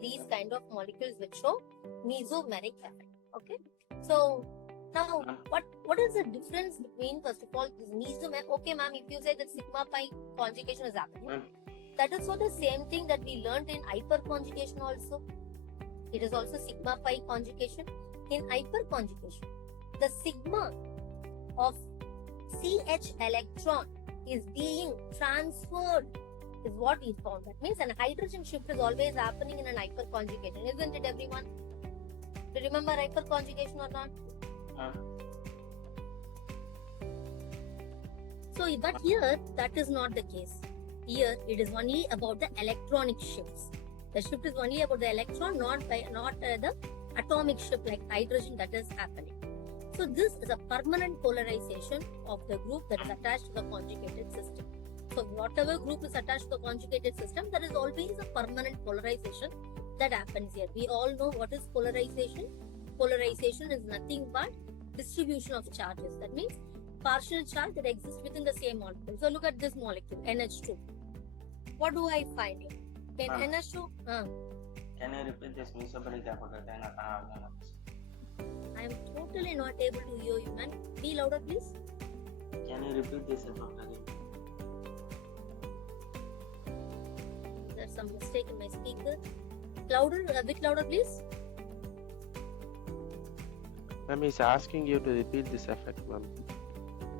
these kind of molecules which show mesomeric effect. Okay, so now what is the difference between, first of all, this mesomeric? Okay, ma'am, if you say that sigma pi conjugation is happening, that is for the same thing that we learned in hyperconjugation also. It is also sigma pi conjugation. In hyperconjugation, the sigma of CH electron is being transferred, is what we found. That means an hydrogen shift is always happening in an hyperconjugation, isn't it, everyone? Do you remember hyperconjugation or not? So, but here that is not the case. Here it is only about the electronic shifts. The shift is only about the electron, not the atomic shift like hydrogen that is happening. So this is a permanent polarization of the group that is attached to the conjugated system. So whatever group is attached to the conjugated system, there is always a permanent polarization that happens here. We all know what is polarization. Polarization is nothing but distribution of charges. That means partial charge that exists within the same molecule. So look at this molecule, NH2. What do I find here? In NH2, can you repeat this mesomeric effect? I am totally not able to hear you, man. Be louder, please. Can you repeat this effect again? There's some mistake in my speaker. Louder, a bit louder, please. Ma'am, he's asking you to repeat this effect, ma'am.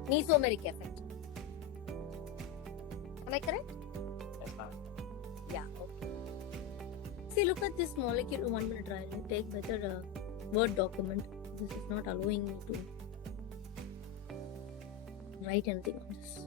Mesomeric effect. Am I correct? Yes, ma'am. Yeah, okay. See, look at this molecule. 1 minute, I'll take better Word document. This is not allowing me to write anything on this.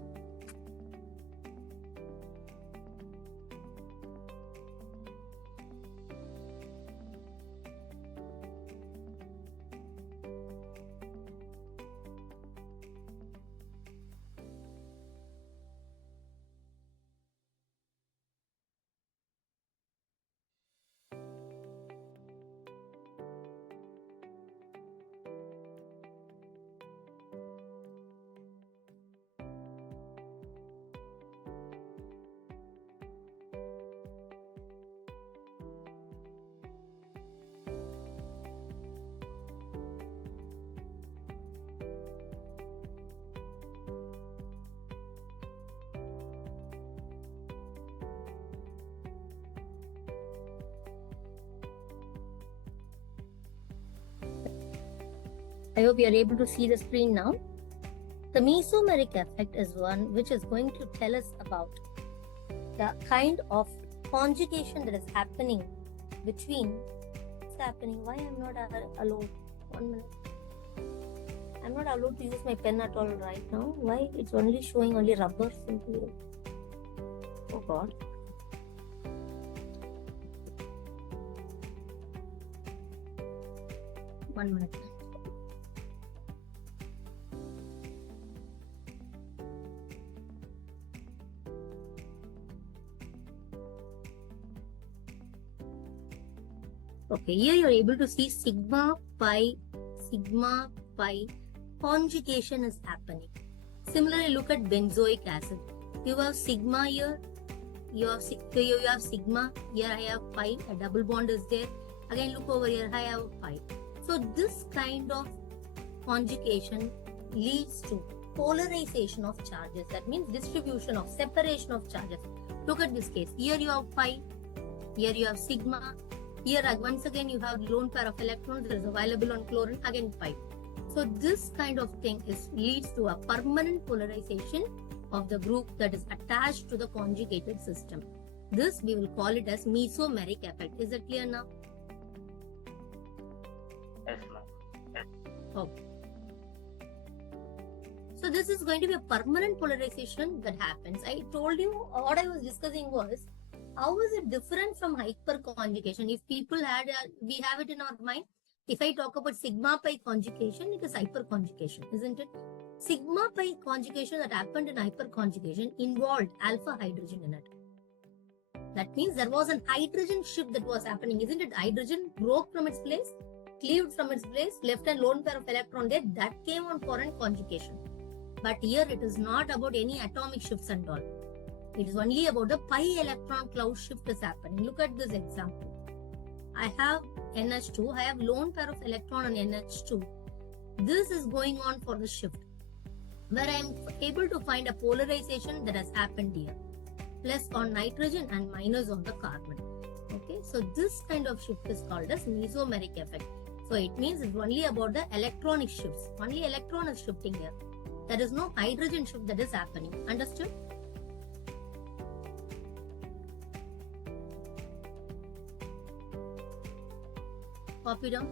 I hope you are able to see the screen now. The mesomeric effect is one which is going to tell us about the kind of conjugation that is happening between. What's happening? Why I'm not allowed? 1 minute. I'm not allowed to use my pen at all right now. Why? It's only showing only rubber simply. Oh God. One minute. Okay, here you are able to see sigma pi conjugation is happening. Similarly, look at benzoic acid. You have sigma here, you have sigma, here I have pi, a double bond is there. Again, look over here, I have pi. So this kind of conjugation leads to polarization of charges. That means distribution of separation of charges. Look at this case. Here you have pi, here you have sigma. Here once again you have lone pair of electrons that is available on chlorine, again pi. So this kind of thing leads to a permanent polarization of the group that is attached to the conjugated system. This we will call it as mesomeric effect. Is it clear now? Yes, ma'am. Okay. So this is going to be a permanent polarization that happens. I told you what I was discussing was, how is it different from hyperconjugation? If people we have it in our mind. If I talk about sigma pi conjugation, it is hyperconjugation, isn't it? Sigma pi conjugation that happened in hyperconjugation involved alpha hydrogen in it. That means there was an hydrogen shift that was happening, isn't it? Hydrogen broke from its place, cleaved from its place, left a lone pair of electron there, that came on foreign conjugation. But here it is not about any atomic shifts and all. It is only about the pi electron cloud shift is happening. Look at this example. I have NH2, I have lone pair of electron on NH2. This is going on for the shift, where I am able to find a polarization that has happened here. Plus on nitrogen and minus on the carbon. Okay, so this kind of shift is called as mesomeric effect. So it means it's only about the electronic shifts. Only electron is shifting here. There is no hydrogen shift that is happening. Understood? Copy down.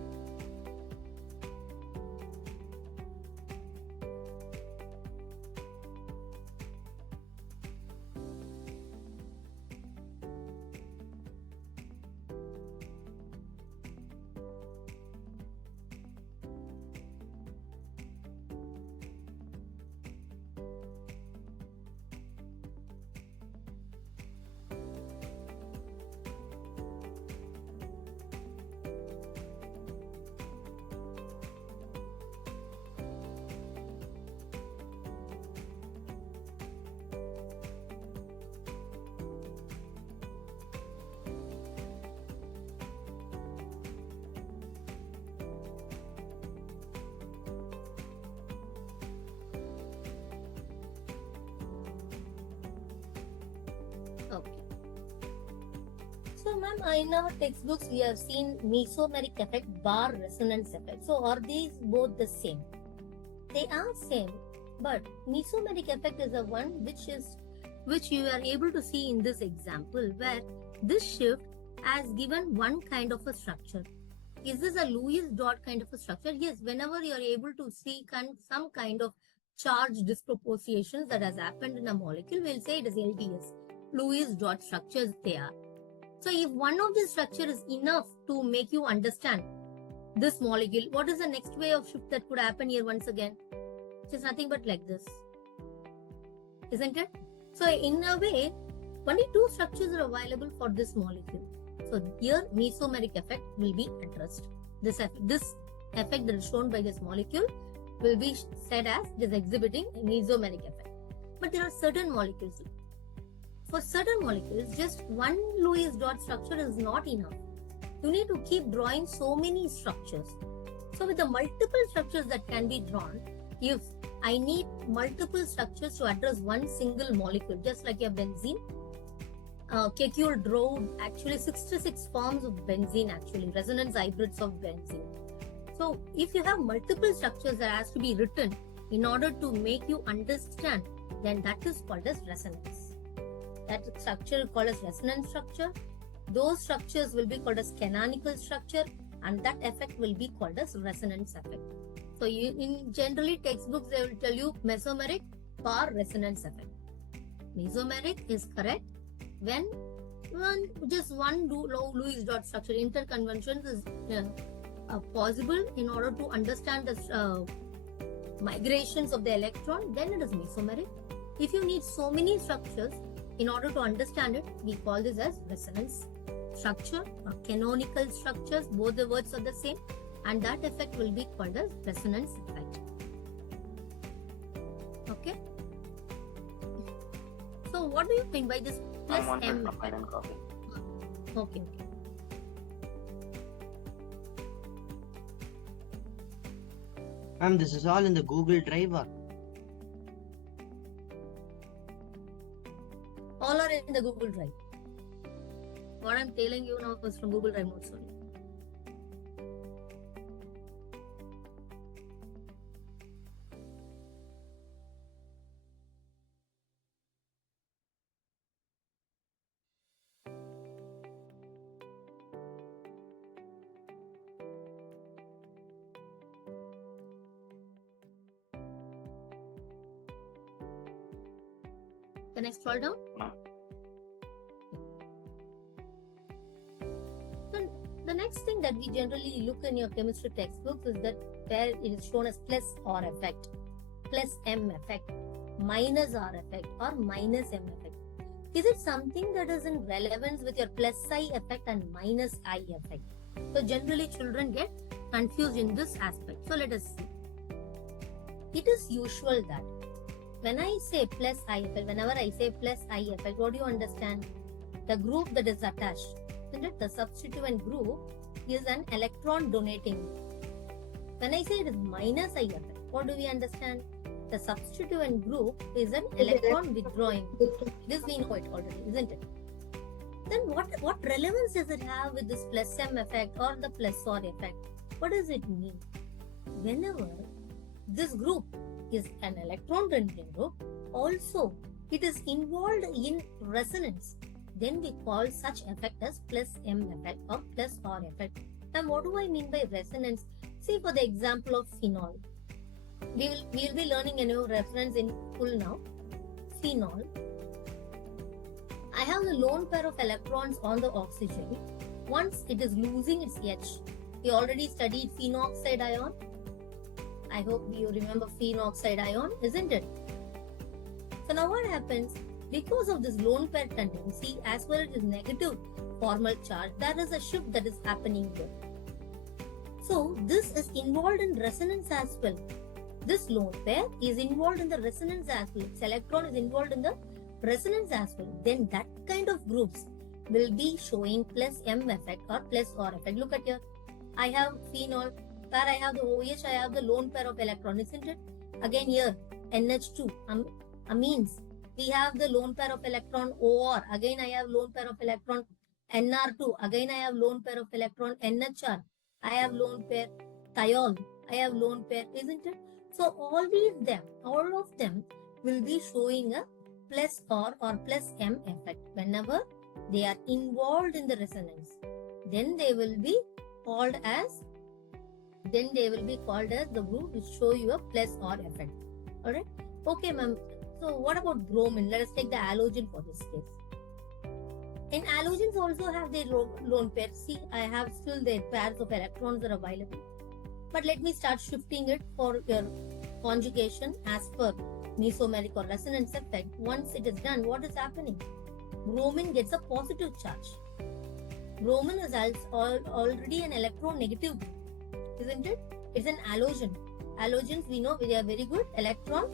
Okay. So, ma'am, in our textbooks we have seen mesomeric effect bar resonance effect. So, are these both the same? They are same, but mesomeric effect is the one which you are able to see in this example, where this shift has given one kind of a structure. Is this a Lewis dot kind of a structure? Yes, whenever you are able to see some kind of charge disproportions that has happened in a molecule, we'll say it is LDS. Lewis dot structures they are. So if one of these structure is enough to make you understand this molecule, what is the next way of shift that could happen here once again? It is nothing but like this. Isn't it? So in a way, only two structures are available for this molecule. So here mesomeric effect will be addressed. This effect that is shown by this molecule will be said as it is exhibiting a mesomeric effect. But there are certain molecules. For certain molecules, just one Lewis dot structure is not enough. You need to keep drawing so many structures. So with the multiple structures that can be drawn, if I need multiple structures to address one single molecule, just like a benzene, Kekulé drew actually 66 forms of benzene, actually resonance hybrids of benzene. So if you have multiple structures that has to be written in order to make you understand, then that is called as resonance. That structure is called as resonance structure. Those structures will be called as canonical structure, and that effect will be called as resonance effect. So in generally textbooks they will tell you mesomeric or resonance effect. Mesomeric is correct when just one Lewis dot structure interconventions is possible in order to understand the migrations of the electron, then it is mesomeric. If you need so many structures in order to understand it, we call this as resonance structure or canonical structures. Both the words are the same, and that effect will be called as resonance effect. Okay. So what do you mean by this plus M effect? Okay. Ma'am, this is all in the Google Drive. All are in the Google Drive. What I'm telling you now is from Google Drive notes only. The next scroll down. The next thing that we generally look in your chemistry textbooks is that where it is shown as plus R effect, plus M effect, minus R effect, or minus M effect. Is it something that is in relevance with your plus I effect and minus I effect? So generally children get confused in this aspect. So let us see. It is usual that when I say plus I effect, whenever I say plus I effect, what do you understand? The group that is attached Isn't it? The substituent group is an electron donating group. When I say it is minus I effect, what do we understand? The substituent group is an electron withdrawing group. This we know it already, isn't it? Then what relevance does it have with this plus M effect or the plus or effect? What does it mean? Whenever this group is an electron donating group, also it is involved in resonance, then we call such effect as plus M effect or plus or effect. And what do I mean by resonance? See, for the example of phenol, we will be learning a new reference in full now. Phenol. I have the lone pair of electrons on the oxygen. Once it is losing its H, we already studied phenoxide ion. I hope you remember phenoxide ion, isn't it? So now what happens? Because of this lone pair tendency, as well as negative formal charge, there is a shift that is happening here. So this is involved in resonance as well. This lone pair is involved in the resonance as well. Its electron is involved in the resonance as well. Then that kind of groups will be showing plus M effect or plus or effect. Look at here. I have phenol, where I have the OH, I have the lone pair of electron, isn't it? Again here, NH2, amines. We have the lone pair of electron OR. Again I have lone pair of electron NR2. Again I have lone pair of electron NHR. I have lone pair thiol. I have lone pair, isn't it? So all of them will be showing a plus or plus M effect whenever they are involved in the resonance. Then they will be called as the group which show you a plus or effect. Alright? Okay, ma'am. So what about bromine? Let us take the halogen for this case. In halogens also have their lone pairs. See, I have still their pairs of electrons are available. But let me start shifting it for your conjugation as per mesomeric or resonance effect. Once it is done, what is happening? Bromine gets a positive charge. Bromine is already an electronegative group, isn't it? It's an halogen. Halogens, we know they are very good electron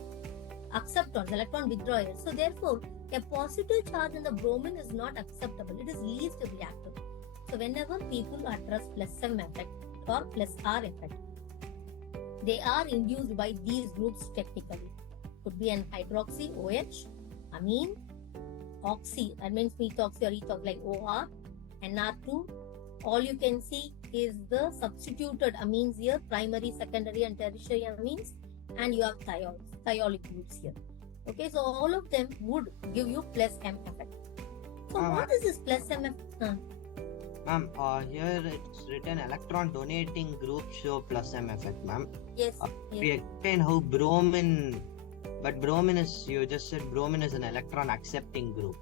acceptors, electron withdrawers. So therefore, a positive charge on the bromine is not acceptable. It is least reactive. So whenever people address plus M effect or plus R effect, they are induced by these groups technically. Could be an hydroxy, OH, amine, oxy, that means methoxy or ethoxy like OR, NR2. All you can see is the substituted amines here, primary, secondary and tertiary amines, and you have thiolic groups here. Okay, so all of them would give you plus M effect. So what is this plus M effect? Ma'am, here it's written electron donating group show plus M effect, ma'am. Yes. We explain how bromine, but bromine is, you just said bromine is an electron accepting group.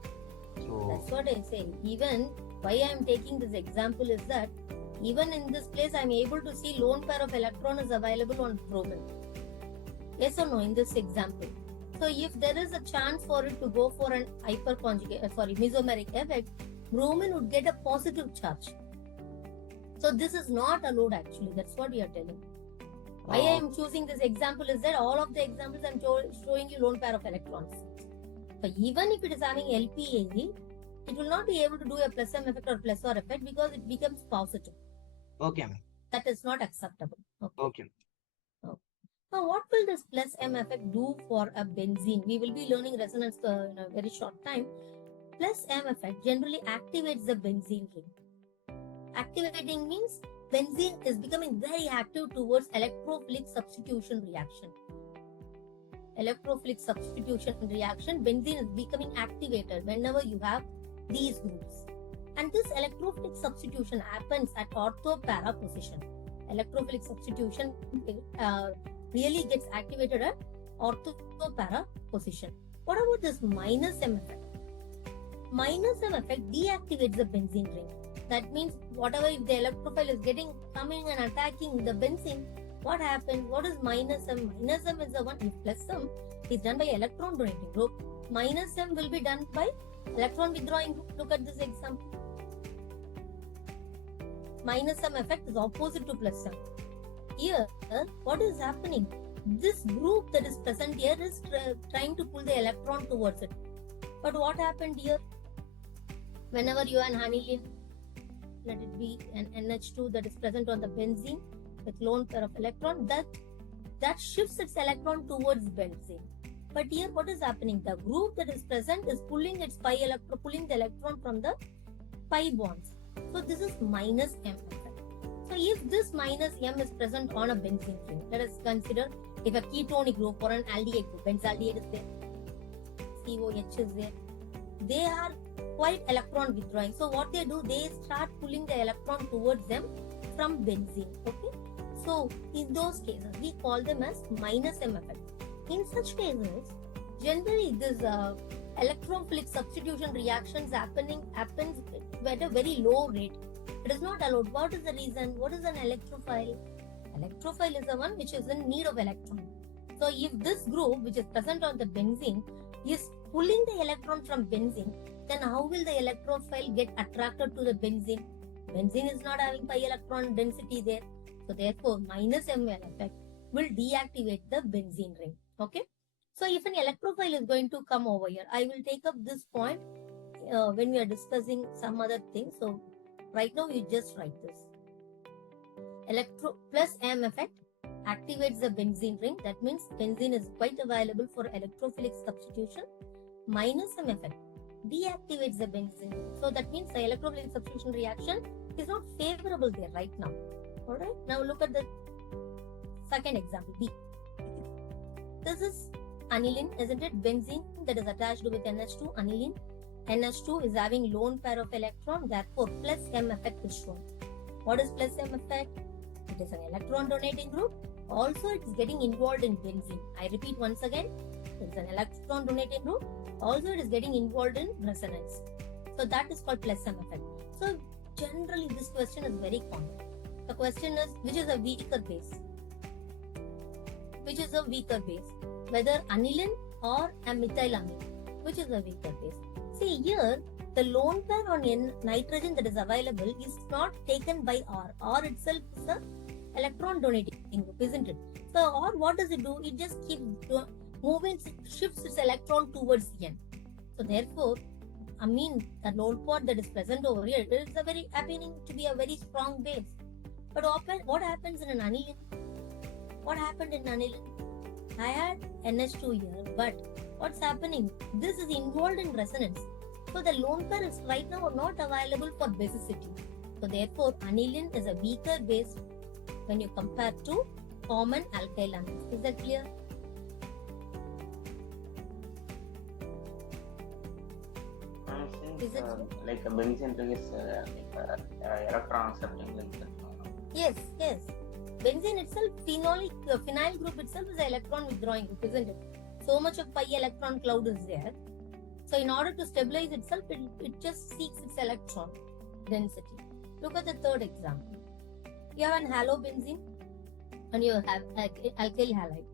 So that's what I say. Even why I am taking this example is that even in this place I am able to see lone pair of electron is available on bromine. Yes or no in this example? So if there is a chance for it to go for an mesomeric effect, bromine would get a positive charge. So this is not allowed actually. That's what we are telling. Why I am choosing this example is that all of the examples I am showing you lone pair of electrons. So even if it is having LPAE, it will not be able to do a plus M effect or plus R effect because it becomes positive. okay, ma'am. That is not acceptable. Okay. Now, what will this plus M effect do for a benzene? We will be learning resonance in a very short time. Plus M effect generally activates the benzene ring. Activating means benzene is becoming very active towards electrophilic substitution reaction. Electrophilic substitution reaction, benzene is becoming activated whenever you have these groups. And this electrophilic substitution happens at ortho-para position. Electrophilic substitution really gets activated at ortho-para position. What about this minus M effect? Minus M effect deactivates the benzene ring. That means whatever if the electrophile is coming and attacking the benzene, what happens? What is minus M? Minus M is the one. If plus M is done by electron donating group, minus M will be done by electron withdrawing group. Look at this example. Minus M effect is opposite to plus M. Here, what is happening? This group that is present here is trying to pull the electron towards it. But what happened here? Whenever you have an aniline, let it be an NH2 that is present on the benzene with lone pair of electron, that shifts its electron towards benzene. But here what is happening? The group that is present is pulling the electron from the pi bonds. So this is minus M effect. So if this minus M is present on a benzene ring, let us consider if a ketonic group or an aldehyde group, benzaldehyde is there, COH is there, they are quite electron withdrawing. So what they do, they start pulling the electron towards them from benzene. Okay. So in those cases, we call them as minus M effect. In such cases, generally this electrophilic substitution reactions happens at a very low rate. It is not allowed. What is the reason? What is an electrophile? Electrophile is the one which is in need of electron. So if this group which is present on the benzene is pulling the electron from benzene, then how will the electrophile get attracted to the benzene? Benzene is not having pi electron density there. So therefore, minus M effect will deactivate the benzene ring. Okay. So if an electrophile is going to come over here, I will take up this point when we are discussing some other things. So right now you just write this. Electro plus M effect activates the benzene ring. That means benzene is quite available for electrophilic substitution. Minus M effect deactivates the benzene. So that means the electrophilic substitution reaction is not favorable there right now. Alright, now look at the second example, B. This is aniline, isn't it? Benzene that is attached with NH2, aniline. NH2 is having lone pair of electron, therefore plus M effect is shown. What is plus M effect? It is an electron donating group. Also, it is getting involved in benzene. I repeat once again, it is an electron donating group. Also, it is getting involved in resonance. So that is called plus M effect. So generally, this question is very common. The question is, which is a weaker base? Which is a weaker base? Whether aniline or a methylamine? Which is a weaker base? See here, the lone pair on nitrogen that is available is not taken by R. R itself is the electron donating group, isn't it? So R, what does it do? It just keeps moving, shifts its electron towards N. So therefore, the lone pair that is present over here, it is happening to be a very strong base. But what happens in an aniline? What happened in aniline? I had NH2 here, but what's happening? This is involved in resonance. So the lone pair is right now not available for basicity. So therefore, aniline is a weaker base when you compare to common alkyl amines. Is that clear? Since like a benzene ring is electron accepting like that. Yes. Benzene itself, phenyl group itself is an electron withdrawing group, isn't it? So much of pi electron cloud is there. So in order to stabilize itself, it just seeks its electron density. Look at the third example. You have an halobenzene and you have alkyl halide,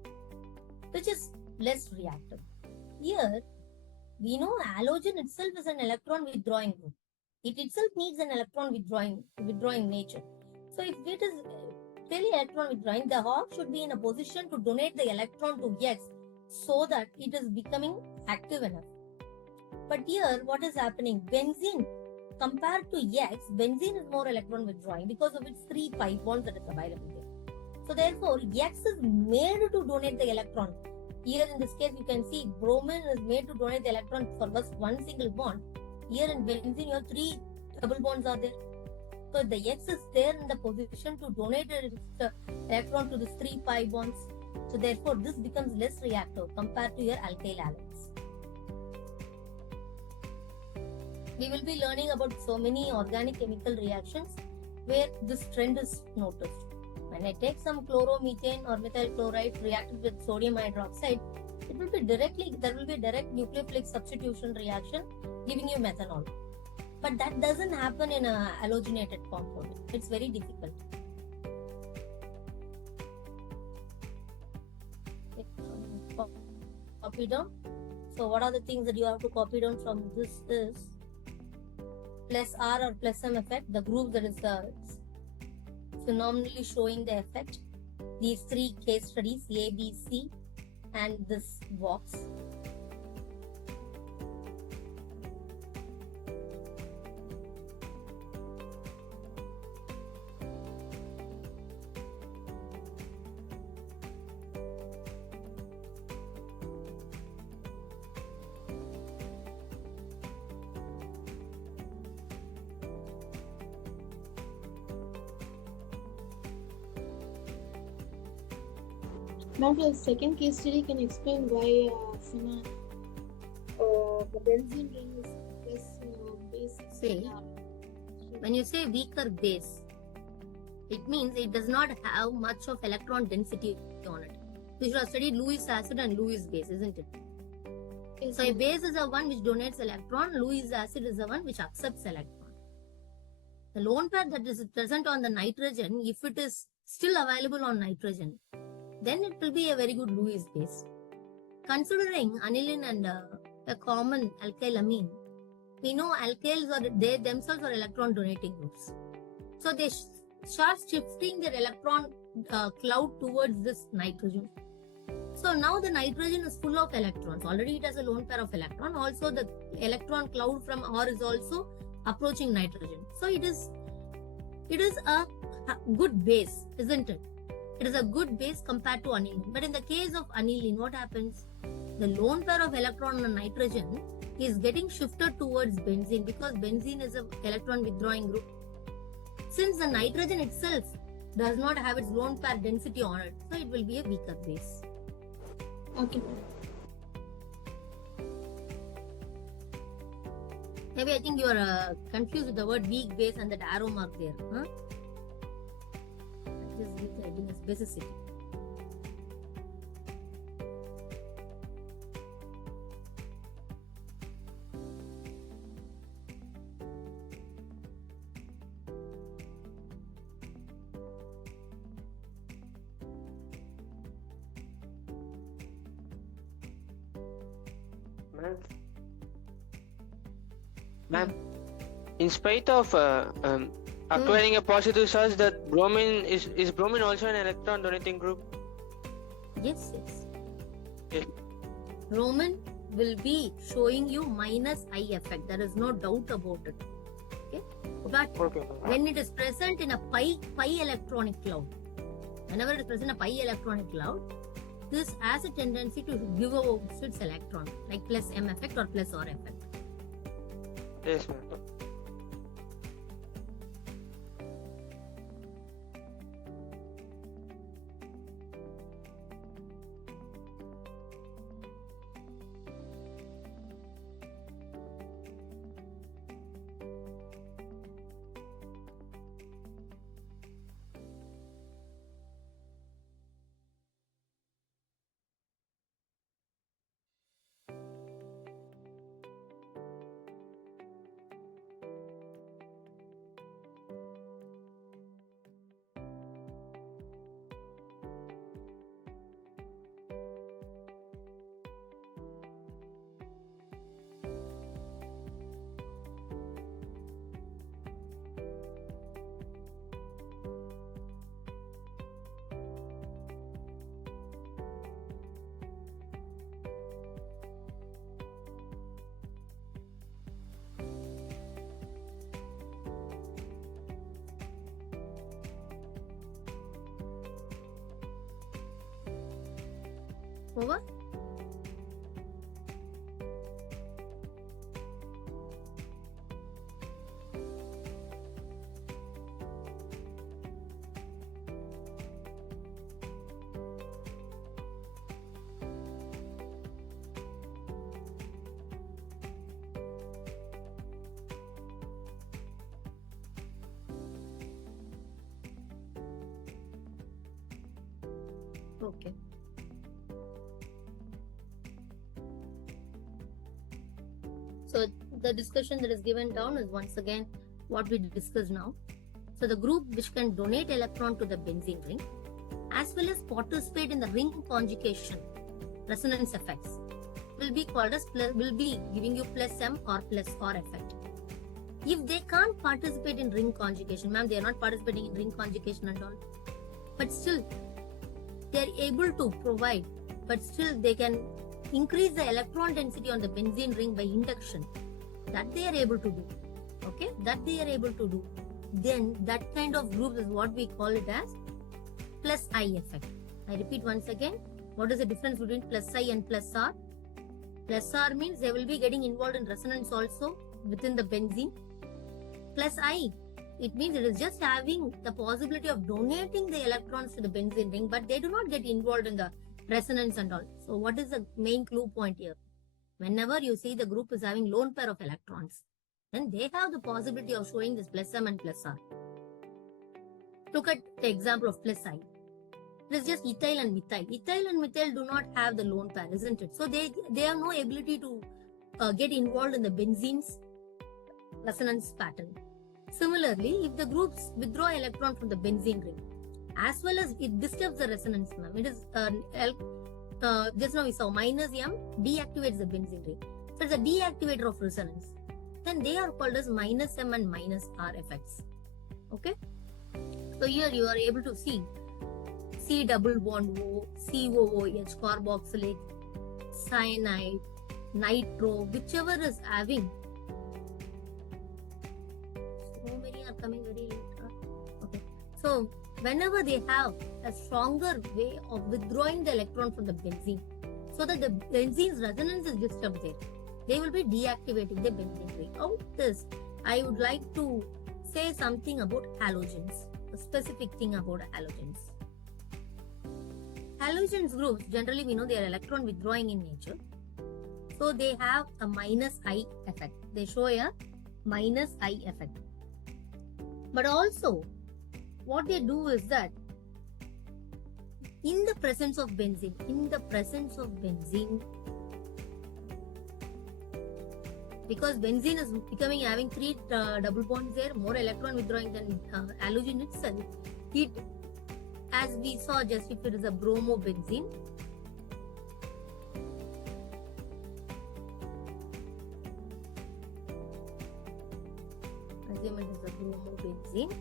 which is less reactive. Here, we know halogen itself is an electron withdrawing group. It itself needs an electron withdrawing nature. So if it is really electron withdrawing, the half should be in a position to donate the electron to X so that it is becoming active enough. But here, what is happening? Benzene, compared to X, benzene is more electron withdrawing because of its 3 pi bonds that is available there. So therefore, X is made to donate the electron. Here in this case, you can see bromine is made to donate the electron for just one single bond. Here in benzene, you have 3 double bonds are there. So the X is there in the position to donate the electron to these 3 pi bonds. So therefore, this becomes less reactive compared to your alkyl halides. We will be learning about so many organic chemical reactions where this trend is noticed. When I take some chloromethane or methyl chloride reacted with sodium hydroxide, there will be direct nucleophilic substitution reaction giving you methanol. But that doesn't happen in a halogenated compound. It's very difficult. Copy down. So what are the things that you have to copy down from this is plus R or plus M effect, the group that is phenomenally showing the effect. These 3 case studies, A, B, C, and this box. Now for the second case study, can you explain why the benzene ring is less base? See, when you say weaker base, it means it does not have much of electron density on it. We should have studied Lewis acid and Lewis base, isn't it? Yes, So a base is the one which donates electron, Lewis acid is the one which accepts electron. The lone pair that is present on the nitrogen, if it is still available on nitrogen, then it will be a very good Lewis base. Considering aniline and a common alkyl amine, we know alkyls they themselves are electron donating groups. So they start shifting their electron cloud towards this nitrogen. So now the nitrogen is full of electrons. Already it has a lone pair of electron. Also the electron cloud from R is also approaching nitrogen. So it is a good base, isn't it? It is a good base compared to aniline. But in the case of aniline, what happens? The lone pair of electron on nitrogen is getting shifted towards benzene because benzene is an electron withdrawing group. Since the nitrogen itself does not have its lone pair density on it, so it will be a weaker base. Okay. Maybe I think you are confused with the word weak base and that arrow mark there. Huh? Just give the heading as basicity. Ma'am, in spite of acquiring a positive charge, that bromine is bromine also an electron donating group? Yes. Yes. Bromine will be showing you minus I effect. There is no doubt about it. Okay. But Okay. when it is present in a pi electronic cloud, whenever it is present in a pi electronic cloud, this has a tendency to give out its electron, like plus M effect or plus R effect. Yes, ma'am. Over. Okay. So the discussion that is given down is once again what we discussed now. So the group which can donate electron to the benzene ring as well as participate in the ring conjugation resonance effects will be called as will be giving you plus M or plus R effect. If they can't participate in ring conjugation, ma'am, they are not participating in ring conjugation and all, but still they are able to provide, but still they can increase the electron density on the benzene ring by induction. That they are able to do. Okay, that they are able to do. Then that kind of group is what we call it as plus I effect. I repeat once again, what is the difference between plus I and plus R? Plus R means they will be getting involved in resonance also within the benzene. Plus I, it means it is just having the possibility of donating the electrons to the benzene ring, but they do not get involved in the resonance and all. So what is the main clue point here? Whenever you see the group is having lone pair of electrons, then they have the possibility of showing this plus M and plus R. Look at the example of plus I. It is just ethyl and methyl. Ethyl and methyl do not have the lone pair, isn't it? So they have no ability to get involved in the benzene's resonance pattern. Similarly, if the groups withdraw electron from the benzene ring, as well as it disturbs the resonance, ma'am, it is just now we saw minus M deactivates the benzene ring. So it's a deactivator of resonance. Then they are called as minus M and minus R effects. Okay? So here you are able to see C double bond O, COOH, carboxylate, cyanide, nitro, whichever is having. So many are coming very late. Okay. So whenever they have a stronger way of withdrawing the electron from the benzene, so that the benzene's resonance is disturbed there, they will be deactivating the benzene ring. Out of this, I would like to say something about halogens, a specific thing about halogens. Halogens groups, generally we know they are electron withdrawing in nature. So they have a minus I effect. They show a minus I effect. But also, what they do is that in the presence of benzene, because benzene is becoming having 3 double bonds there, more electron withdrawing than halogen itself, it, as we saw just if it is a bromobenzene, assume it is a bromobenzene.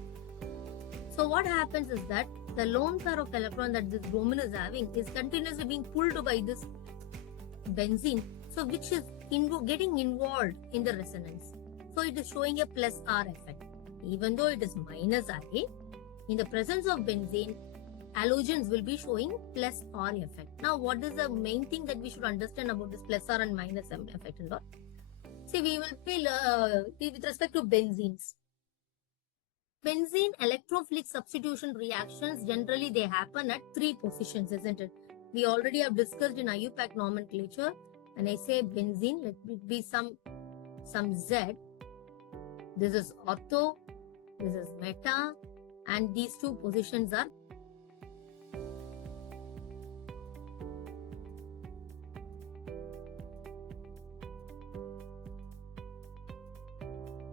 So what happens is that the lone pair of electron that this bromine is having is continuously being pulled by this benzene, so which is getting involved in the resonance. So it is showing a plus R effect. Even though it is minus I, in the presence of benzene, halogens will be showing plus R effect. Now what is the main thing that we should understand about this plus R and minus M effect and all? See, we will feel with respect to benzenes. Benzene electrophilic substitution reactions, generally they happen at 3 positions, isn't it? We already have discussed in IUPAC nomenclature. When I say benzene, let it be some Z. This is ortho, this is meta, and these 2 positions are